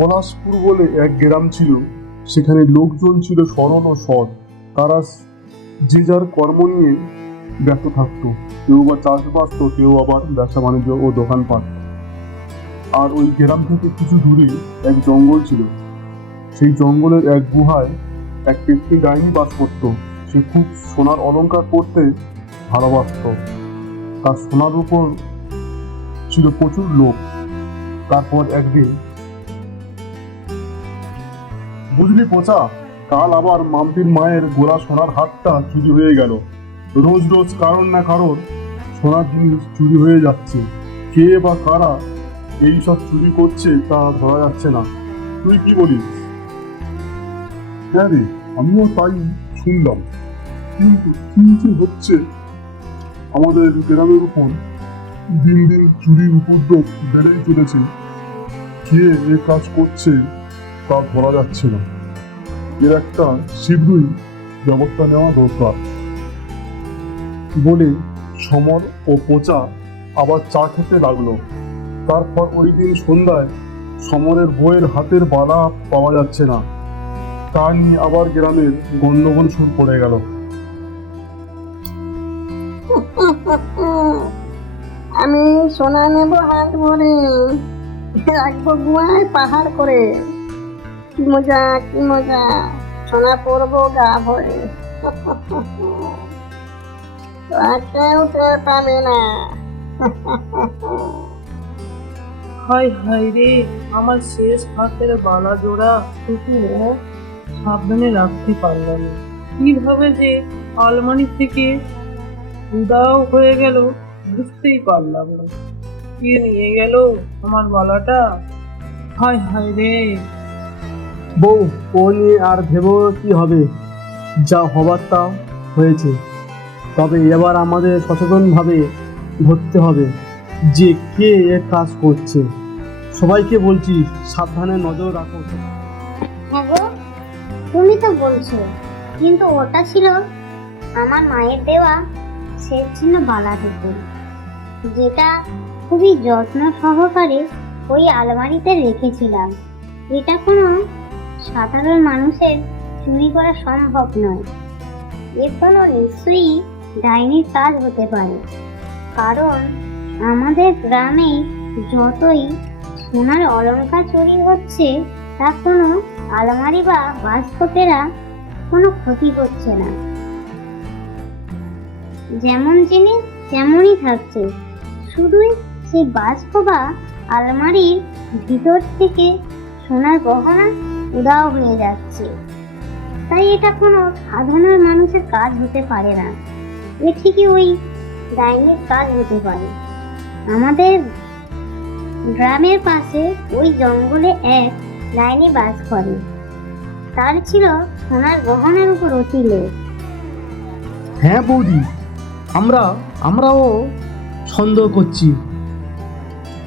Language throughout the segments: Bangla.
পলাশপুর বলে এক গ্রাম ছিল, সেখানে লোকজন ছিল সরল ও সৎ। তারা যে যার কর্ম নিয়ে ব্যস্ত থাকতো, কেউ বা চাষবাস তো কেউ আবার ব্যবসা বাণিজ্য ও দোকান দোকানপাট আর ওই গ্রাম থেকে কিছু দূরে এক জঙ্গল ছিল। সেই জঙ্গলের এক গুহায় এক ব্যক্তি ডাইনি বাস করত। সে খুব সোনার অলংকার পরতে ভালোবাসত। তার সোনার উপর ছিল প্রচুর লোক তারপর একদিন বুঝলি পচা? কাল আবার মাম্পির মায়ের গোলা সোনার হাতটা চুরি হয়ে গেল। রোজ রোজ কারণ না কারণ সোনার জিনিস চুরি হয়ে যাচ্ছে। কে বা কারা এই সব চুরি করছে তা ধরা যাচ্ছে না। তুই কি বলিস? হ্যাঁ রে, আমিও তাই শুনলাম। কিন্তু কি যে হচ্ছে? আমাদের গ্রামের উপর দিন দিন চুরির উপদ্রব বেড়েই চলেছে। কে এ কাজ করছে? তা ধরা যাচ্ছে না। এর একটা শীঘ্রই ব্যবস্থা নেওয়া দরকার। বলে সমর ও পোচা আবার চা খেতে লাগল। তারপর ওই দিন সন্ধ্যায় সমরের বইয়ের হাতের বালা পাওয়া যাচ্ছে না। তা নিয়ে আবার গ্রামের গন্ডগোল শুরু পড়ে গেল। আমি সোনা নেব হাত ভরে। রাখব গুয়ায় পাহাড় করে। কি মজা কি মজা। সোনা পরবো গা ভরে। আর পাবে না। হায় হায় রে, আমার শেষ হাতের বালা জোড়া সাবধানে রাখতে পারলাম। কীভাবে যে আলমারি থেকে উদাও হয়ে গেল, বুঝতেই পারলাম না। কে নিয়ে গেল আমার বালাটা? হায় হায় রে। বউ ও নিয়ে আর ভেবো কি হবে? যা হবার তা হয়েছে। তবে এবার আমাদের সচেতনভাবে ধরতে হবে যে কে এ কাজ করছে। সবাইকে বলছি, সাবধানে নজর রাখো। হ্যাঁ তুমি তো বলছো, কিন্তু ওটা ছিল আমার মায়ের দেওয়া শেষ ছিল বালা টুকু যেটা খুবই যত্ন সহকারে ওই আলমারিতে রেখেছিলাম। এটা কোনো সাধারণ মানুষের চুরি করা সম্ভব নয়। এ কোনো নিশ্চয়ই ডাইনির কাজ হতে পারে। কারণ আমাদের গ্রামে যতই সোনার অলংকার চুরি হচ্ছে, তা কোনো আলমারি বা বাস্কটেরা কোনো ক্ষতি করছে না। যেমন জিনিস তেমনই থাকছে। শুধুই সেই বাস্ক বা আলমারির ভিতর থেকে সোনার গহনা উদাও হয়ে যাচ্ছে। তাই এটা কোনো সাধারণ মানুষের কাজ হতে পারে না। এ ঠিকই ওই ডাইনির কাজ হতে পারে। আমাদের গ্রামের পাশে ওই জঙ্গলে এক লাইনে বাস করে। তার ছিল সোনার গহনার উপর অতি লোভ। হ্যাঁ বৌদি, আমরা, আমরাও সন্দেহ করছি।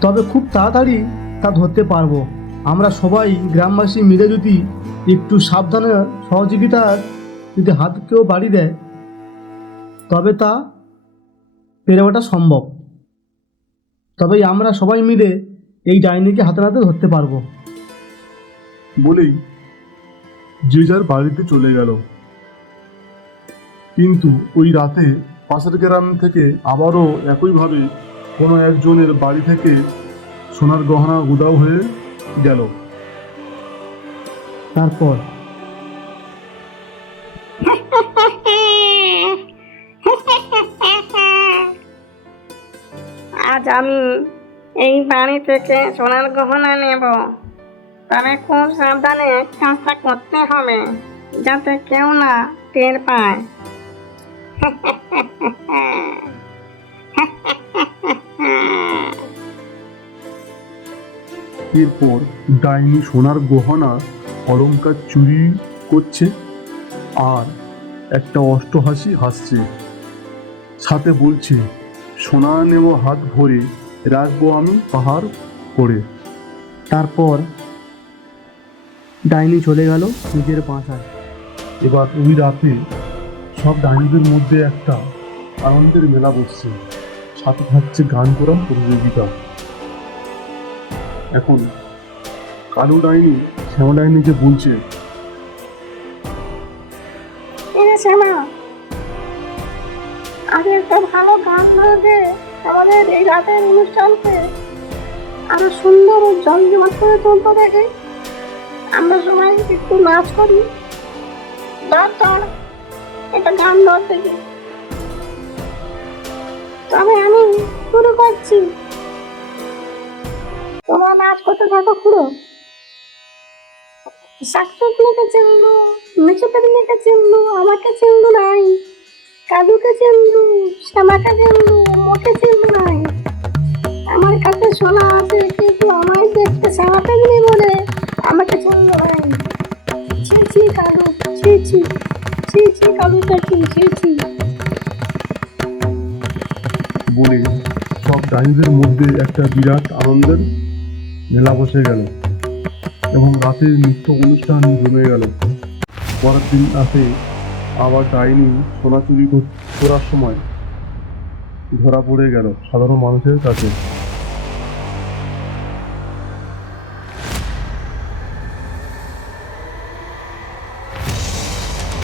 তবে খুব তাড়াতাড়ি তা ধরতে পারব। আমরা সবাই গ্রামবাসী মিলে যদি একটু সাবধানে, সহযোগিতার যদি হাত কেউ বাড়ি দেয়, তবে তা পেরে ওঠা সম্ভব। তবে আমরা সবাই মিলে এই ডাইনিকে হাতে হাতে ধরতে পারব। বলেই যে যার বাড়িতে চলে গেল। কিন্তু ওই রাতে পাশের গ্রাম থেকে আবারও একইভাবে কোনো একজনের বাড়ি থেকে সোনার গহনা উদাও হয়ে গেল। তারপর? আজ আমি এই বাড়ি থেকে সোনার গহনা নেব। তবে খুব সাবধানে কাজটা করতে হবে, যাতে কেউ না টের পায়। এরপর ডাইনি সোনার গহনা অলংকার চুরি করছে আর একটা অষ্টহাসি হাসছে। সাথে বলছে, সোনা নেব হাত ভরে, রাখব আমি পাহাড় করে তারপর ডাইনি চলে গেল নিজের বাসায়। এবার ওই রাতে সব ডাইনিদের মধ্যে একটা আনন্দের মেলা বসছে। সাথে থাকছে গান করা প্রতিযোগিতা। এখন কালু ডাইনি শ্যামা ডাইনিকে বলছে শ্যামা আগে একটা ভালো গান ধরবে আমাদের এই রাতের অনুষ্ঠানকে। আরও সুন্দর ও জমজমাট করে তুলতে দেখে। আমরা সবাই একটু নাচ করি। ধর একটা গান ধর দেখি তবে আমি শুরু করছি। নাচ করতে থাকো পুরো। শাকসবজিকে চিনলু মেচুতারিকে চিনলু আমাকে চিনলু নাই। কাজুকে চিনলু শ্যামাকে চিনলু মোকে চিনলু নাই। আমার কাছে সোনা আছে, কিন্তু আমায় দেখতে শ্যামাকে দিলি বলে আমাকে চিনলু নাই। ছি ছি, কালু, ছি ছি ছি ছি, কালু চাচি, ছি ছি। বলে, সব ডাইনিদের মধ্যে একটা বিরাট আনন্দের মেলা বসে গেল। এবং রাতের নৃত্য অনুষ্ঠান জমে গেল। পরের দিন রাতে আবার ডাইনি সোনা চুরি করার সময় ধরা পড়ে গেল সাধারণ মানুষের কাছে।